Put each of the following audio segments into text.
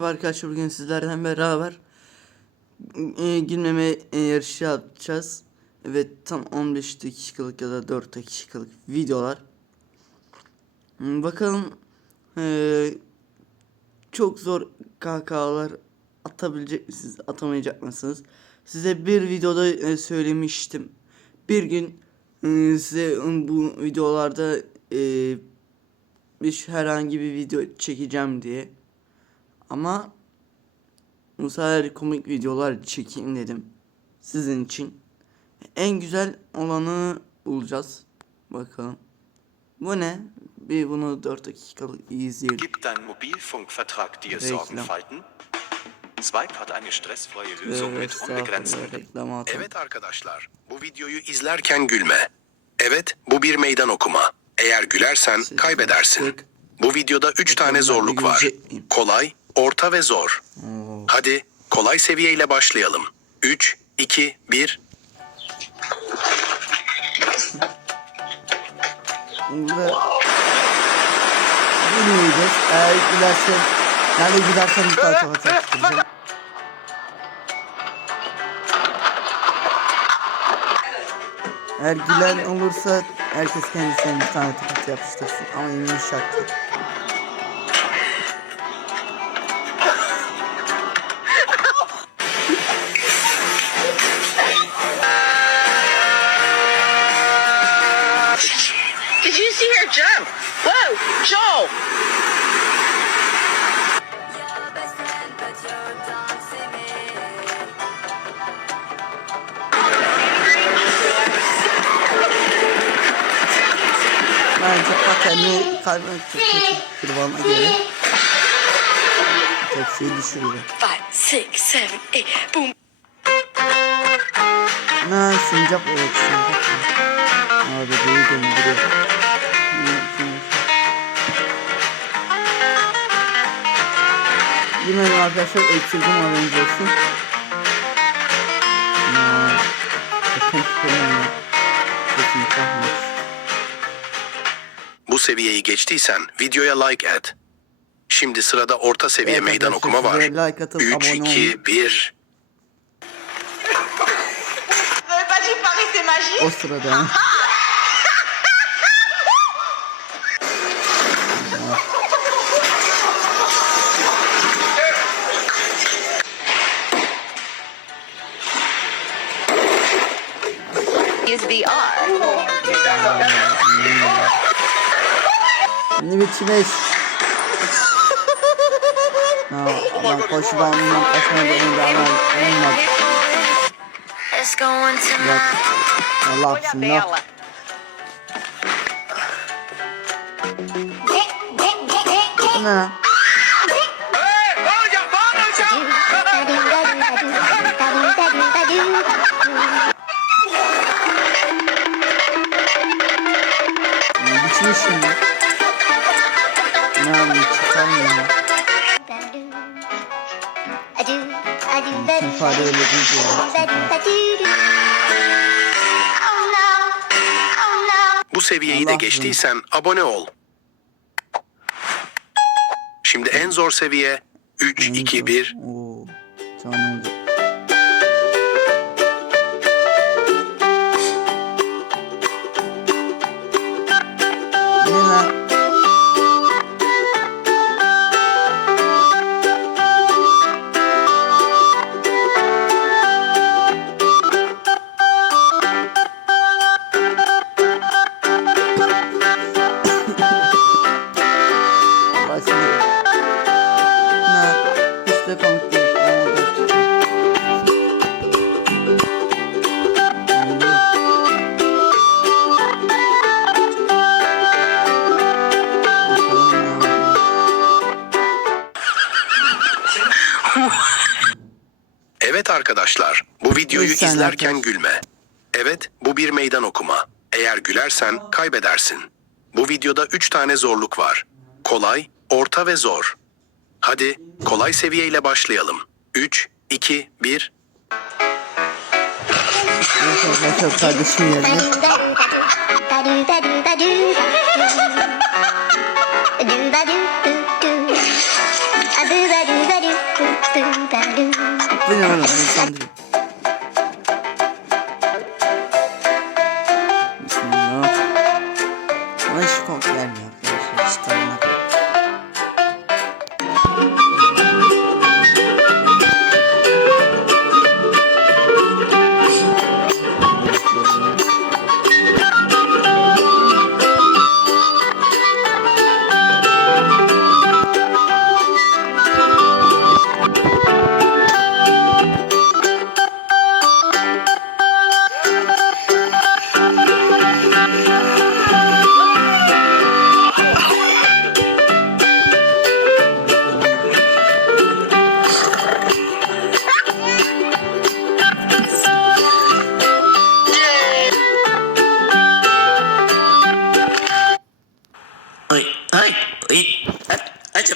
Arkadaşlar bugün sizlerden beraber e, gülmeme e, yarışı yapacağız. Evet tam 15 dakikalık ya da 4 dakikalık videolar. Hmm, Bakalım e, çok zor kahkahalar atabilecek misiniz, atamayacak mısınız? Size bir videoda e, söylemiştim. Bir gün e, size bu videolarda e, bir herhangi bir video çekeceğim diye. Ama bu sefer komik videolar çekeyim dedim. Sizin için. En güzel olanı bulacağız. Bakalım. Bu ne? Bir bunu 4 dakikalık izleyelim. Gibt dein Mobilfunkvertrag dir. Sorgenfalten? Swipe hat eine stressfreie Lösung mit unbegrenzten. Evet arkadaşlar, bu videoyu izlerken gülme. Evet, bu bir meydan okuma. Eğer gülersen kaybedersin. Bu videoda üç Bakalım tane ben de zorluk var. Kolay, orta ve zor. Hadi kolay seviyeyle başlayalım. 3, 2, 1. Burada gülmeyeceğiz. Eğer gülersen nerede gülersen bir çarptıracağım. Eğer gülen olursa herkes kendisine bir tane tokat yapıştırsın ama yemin jump? Whoa, Joel! Bence pateni kötü kırmana göre tepsiyi düşürüyor. Five, six, seven, eight, boom. Ne sincap evet sincap. Abi duydum duruyor. Bilmiyorum arkadaşlar eksildim haberiniz olsun. Bu seviyeyi geçtiysen videoya like et. Şimdi sırada orta seviye Evet meydan okuma var. like atıp 3, abone olun. 2, 1. T'avais pas dit Paris c'est magique? O sırada ne biçim iş? Ya adam koşu bandından kaçmaya da go into Bak. my Allah bismillah. Bu ne lan? Şimdi? Ne yapayım çıkarmıyor ya. Bütün fare öyle değil. Bu seviyeyi de geçtiysen abone ol. Şimdi en zor seviye 3, 2, 1. arkadaşlar, bu videoyu saniye izlerken arkadaş. gülme. Evet, bu bir meydan okuma. Eğer gülersen kaybedersin. Bu videoda 3 tane zorluk var. Kolay, orta ve zor. Hadi kolay seviyeyle başlayalım. 3, 2, 1. Evet arkadaşlar kardeşim yerine. Do-ba-do-ba-do. Bu ne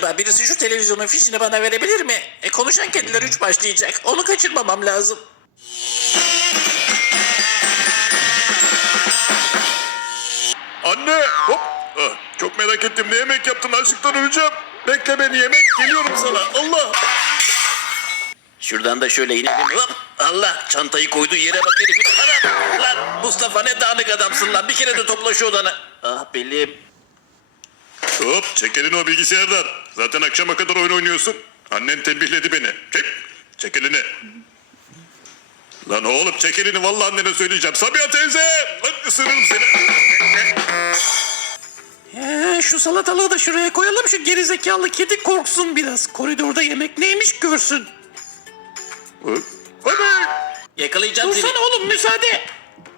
Acaba birisi şu televizyonun fişini bana verebilir mi? E, konuşan kediler 3 başlayacak. Onu kaçırmamam lazım. Anne hop. Ah, çok merak ettim ne yemek yaptın açlıktan öleceğim. Bekle beni yemek geliyorum sana Allah. Şuradan da şöyle inelim. Hop. Allah çantayı koyduğu yere bak herifin. Anam. Lan Mustafa ne dağınık adamsın lan. Bir kere de topla şu odanı. Ah belim. Hop çek elini o bilgisayardan. Zaten akşama kadar oyun oynuyorsun. Annen tembihledi beni. Çek. Çek elini. Lan oğlum çek elini vallahi annene söyleyeceğim. Sabiha teyze. Lan ısırırım seni. Ee, şu salatalığı da şuraya koyalım. Şu gerizekalı kedi korksun biraz. Koridorda yemek neymiş görsün. Hadi. Yakalayacağım seni. Dursana oğlum müsaade.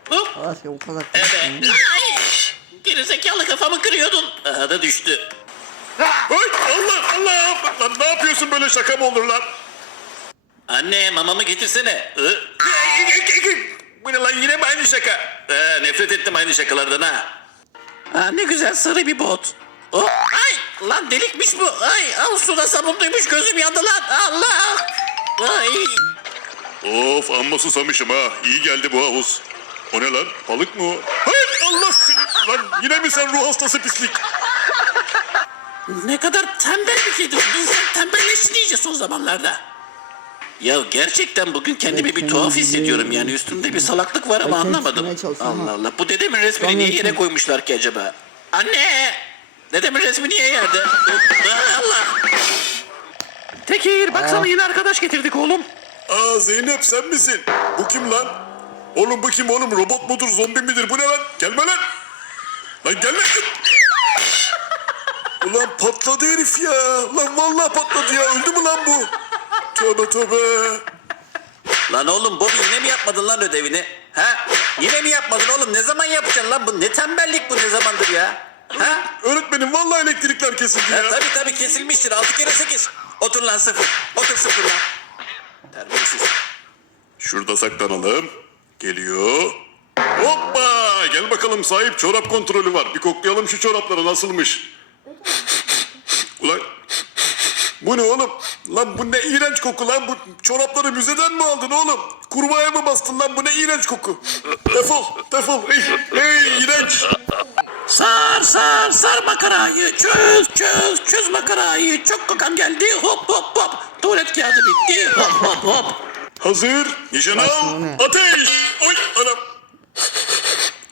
Hop. Aa, o kadar. Evet. Ay! Gerizekalı kafamı kırıyordun. Aha da düştü. Ay Allah Allah. Lan ne yapıyorsun böyle şaka mı olur lan? Anne mamamı getirsene. Hı? Bu ne lan yine mi aynı şaka? Ee, nefret ettim aynı şakalardan ha. Ha ne güzel sarı bir bot. Oh, ay lan delikmiş bu. Ay al suda sabunluymuş gözüm yandı lan. Allah. Ay. Of amma susamışım ha. İyi geldi bu havuz. O ne lan? Balık mı o? Hayır Allah seni. Lan yine mi sen ruh hastası pislik? Ne kadar tembel bir kedi. İnsan tembelleşti iyice son zamanlarda. Ya gerçekten bugün kendimi bir tuhaf hissediyorum yani üstümde bir salaklık var ama anlamadım. Allah. Allah bu dedemin resmini niye yere koymuşlar ki acaba? Anne! Dedemin resmi niye yerde? Allah! Tekir bak sana yeni arkadaş getirdik oğlum. Aa Zeynep sen misin? Bu kim lan? Oğlum bu kim oğlum? Robot mudur, zombi midir? Bu ne lan? Gelme lan. Lan gelme. Ulan patladı herif ya. Lan vallahi patladı ya. Öldü mü lan bu? Tövbe tövbe. Lan oğlum Bobby yine mi yapmadın lan ödevini? Ha? Yine mi yapmadın oğlum? Ne zaman yapacaksın lan bu? Ne tembellik bu ne zamandır ya? Ha? Öğretmenim vallahi elektrikler kesildi Ha, ya. tabii tabii kesilmiştir. 6 kere 8. Otur lan sıfır. Otur sıfır lan. Terbiyesiz. Şurada saklanalım. Geliyor. Hoppa! Gel bakalım sahip çorap kontrolü var. Bir koklayalım şu çorapları nasılmış. Ulan bu ne oğlum? Lan bu ne iğrenç koku lan bu çorapları müzeden mi aldın oğlum? Kurbağaya mı bastın lan bu ne iğrenç koku? Defol defol ey, ey iğrenç. Sar sar sar makarayı. Çöz çöz çöz makarayı. Çok kokam geldi. Hop hop hop. Tuvalet kağıdı bitti. Hop hop hop. Hazır nişan al ateş. Oy anam.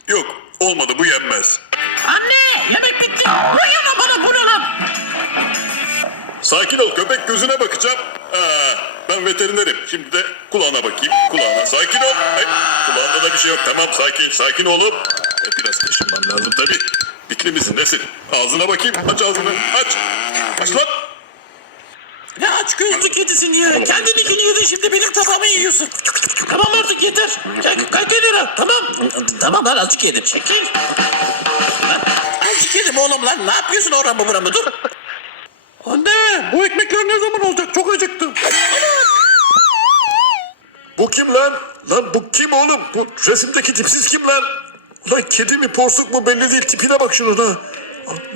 Yok olmadı bu yenmez. Anne yemek bitti. Uyana bana bu ne lan? Sakin ol köpek gözüne bakacağım. Aa, ben veterinerim. Şimdi de kulağına bakayım. Kulağına sakin ol. Ay, kulağında da bir şey yok. Tamam sakin sakin oğlum. E, biraz kaşınmam lazım tabii. Bitli misin nesin? Ağzına bakayım. Aç ağzını. Aç. Aç lan. Ne aç gözlü kedisin ya. Kendininkini yedin şimdi benim tabağımı yiyorsun. Tamam artık yeter. Kalk, kalk kenara. Tamam. Tamam lan azıcık yedim. Çekil. Yedim oğlum lan. Ne yapıyorsun oramı buramı dur. Anne bu ekmekler ne zaman olacak? Çok acıktım. Bu kim lan? Lan bu kim oğlum? Bu resimdeki tipsiz kim lan? Lan kedi mi porsuk mu belli değil. Tipine bak şuna.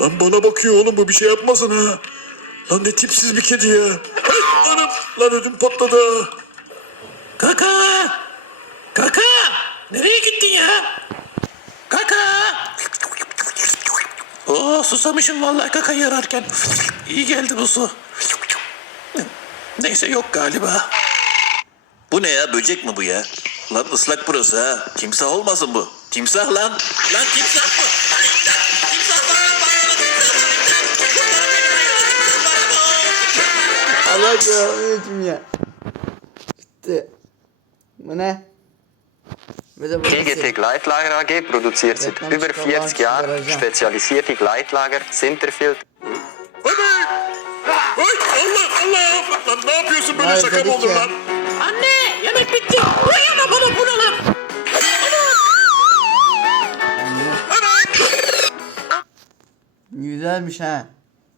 Lan bana bakıyor oğlum bu bir şey yapmasın ha. Lan ne tipsiz bir kedi ya. Ay anam. Lan ödüm patladı. Kaka! Kaka! Nereye gittin ya? Kaka! Oo susamışım vallahi kaka yararken. İyi geldi bu su. Neyse yok galiba. Bu ne ya böcek mi bu ya? Lan ıslak burası ha. Timsah olmasın bu. Timsah lan. Lan timsah mı? Allah kahretsin ya. Gitti. Bu ne? GGT Gleitlager AG produziert seit über Skyline 40 Jahren spezialisierte Gleitlager Sinterfield Hadi. Ay Allah Allah. Lan ne yapıyorsun böyle Hayır, şaka mı dedik olur ya. lan? Anne yemek bitti. Uyan bana bu ne lan? Güzelmiş ha.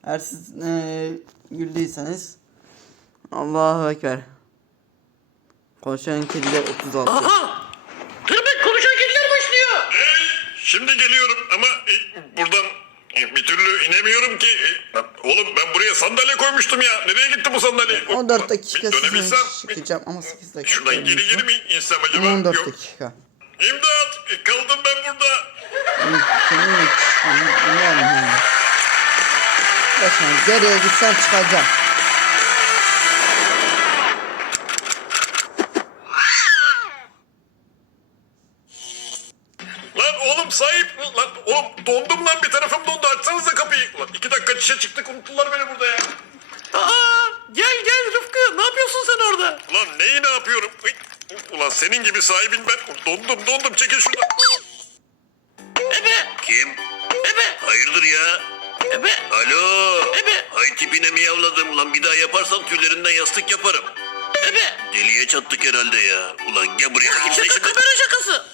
Eğer siz eee güldüyseniz Allahu Ekber. Konuşan kediler 36. Aha! Tırmık konuşan kediler başlıyor. Hey, şimdi geliyorum ama e, buradan e, bir türlü inemiyorum ki. E, lan oğlum ben buraya sandalye koymuştum ya. Nereye gitti bu sandalye? 14 Lan, dakika sonra çıkacağım ama 8 dakika. Şuradan geri geri mi insem acaba? 14 Yok. dakika. İmdat! e, Kaldım ben burada. Başına geriye gitsen çıkacağım. Çişe çıktık unuttular beni burada ya. Aa, gel gel Rıfkı. Ne yapıyorsun sen orada? Ulan neyi ne yapıyorum? Uy, Ulan senin gibi sahibin ben. Dondum dondum çekil şuradan. Ebe. Kim? Ebe. Hayırdır ya? Ebe. Alo. Ebe. Ay tipine miyavladım. Ulan bir daha yaparsan tüylerinden yastık yaparım. Ebe. Deliye çattık herhalde ya. Ulan gel buraya sen Şaka şimdi. kamera şakası.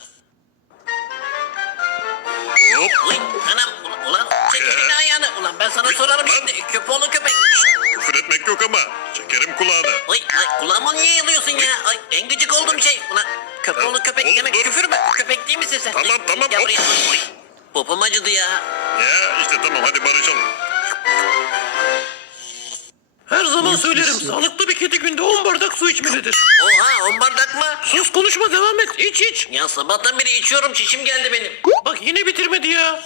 Hop. Uy anam ulan, ulan Ulan ben sana sorarım lan. şimdi. Köpoğlu köpek. Küfür etmek yok ama. Çekerim kulağını. Uy ay, kulağıma niye yalıyorsun ya? Ay en gıcık olduğum şey. Ulan köpoğlu köpek Oğlum, demek dur. küfür mü? Köpek değil misin sen? Tamam, tamam, Gel hop. buraya. Popom acıdı ya. Ya işte tamam hadi barışalım. Her zaman söylerim sağlıklı bir kedi günde 10 bardak su içmelidir. Oha 10 bardak mı? Sus konuşma devam et iç iç. Ya sabahtan beri içiyorum çişim geldi benim. Bak yine bitirmedi ya.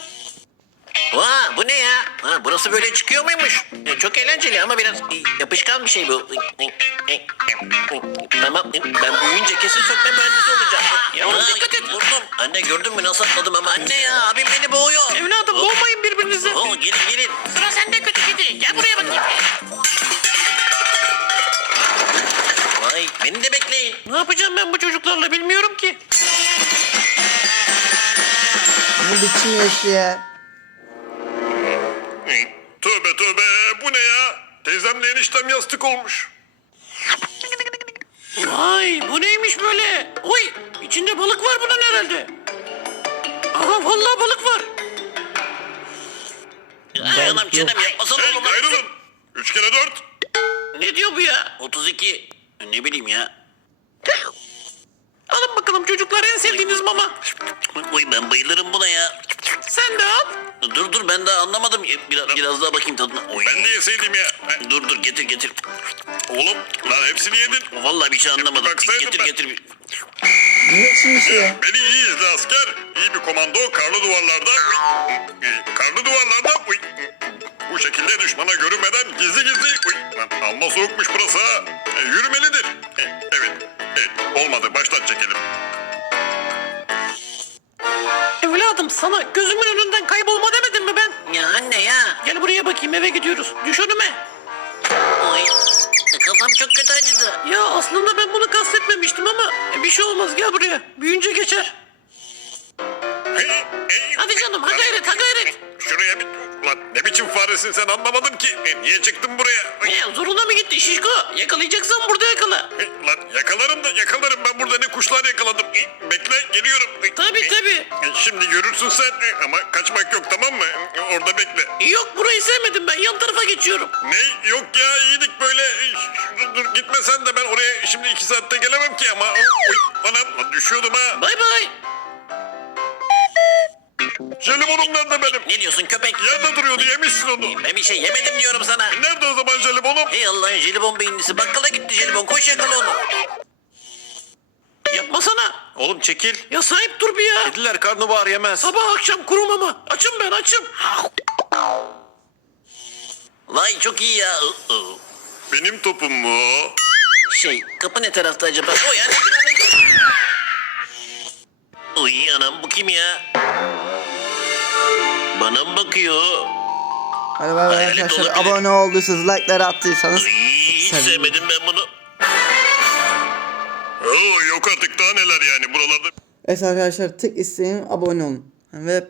Vaa bu ne ya? Ha, burası böyle çıkıyor muymuş? E, çok eğlenceli ama biraz e, yapışkan bir şey bu. E, e, e, Tamam e, ben büyüyünce kesin sökme mühendisi olacağım. Yavrum dikkat et. Vurdum. Anne gördün mü nasıl atladım ama anne ya abim beni boğuyor. Evladım boğmayın birbirinizi. Oo, gelin gelin. Sıra sende kötü kedi. Gel buraya bakayım. Vay beni de bekleyin. Ne yapacağım ben bu çocuklarla bilmiyorum ki. Ne biçim yaşı ya. Eniştem yastık olmuş. Vay bu neymiş böyle? Oy içinde balık var bunun herhalde. Aha vallahi balık var. Ay anam canım yapmasana Hey oğlum. ayrılın. Üç kere dört. Ne diyor bu ya? 32. Ne bileyim ya. Alın bakalım çocuklar en sevdiğiniz mama. Uy ben bayılırım buna ya. Sen de al. Dur dur ben daha anlamadım. Biraz, biraz daha bakayım tadına. Oy. Ben de yeseydim ya. Dur dur getir getir. Oğlum lan hepsini yedin. Vallahi bir şey anlamadım. Baksaydım Getir ben. getir. Ne biçim yaşı ya. Beni iyi izle asker. İyi bir komando karlı duvarlarda. uy, e, karlı duvarlarda. uy, bu şekilde düşmana görünmeden gizli gizli. Uy, lan amma soğukmuş burası ha. E, yürümelidir. E, evet. Evet. Olmadı. Baştan çekelim. Sana gözümün önünden kaybolma demedim mi ben? Ya anne ya. Gel buraya bakayım eve gidiyoruz. Düş önüme. Oy. Kafam çok kötü acıdı. Ya aslında ben bunu kastetmemiştim ama e, bir şey olmaz gel buraya. Büyünce geçer. Faresin sen anlamadım ki. E, niye çıktın buraya? Ya zoruna mı gitti şişko? Yakalayacaksan burada yakala. hey, Lan yakalarım da yakalarım ben burada ne kuşlar yakaladım. E, Bekle geliyorum. E, Tabii e, tabii. e, Şimdi görürsün sen E, ama kaçmak yok tamam mı? E, Orada bekle. Yok burayı sevmedim ben yan tarafa geçiyorum. Ne? Yok ya iyiydik böyle. E, ş- Dur, dur gitme sen de ben oraya şimdi iki saatte gelemem ki ama. Uy, anam düşüyordum ha. Bay bay. Nerede benim? Ne diyorsun köpek? Yerde duruyordu yemişsin onu. Ben bir şey yemedim diyorum sana. Nerede o zaman jelibonum? Ey Allah'ın jelibon beyinlisi bakkala gitti jelibon koş yakala onu. Yapmasana. Oğlum çekil. Ya sahip dur bir ya. Kediler karnabahar yemez. Sabah akşam kuru mama. Açım ben açım. Vay çok iyi ya. Benim topum mu o? Şey kapı ne tarafta acaba? O yani. Uy anam bu kim ya? Bana mı bakıyor? Hadi bay bay Hayalet arkadaşlar. olabilir. Abone olduysanız, like'ları attıysanız. Hiç sevmedim ben bunu. Oo, yok artık daha neler yani buralarda Evet arkadaşlar tek isteğim abone olun. Ve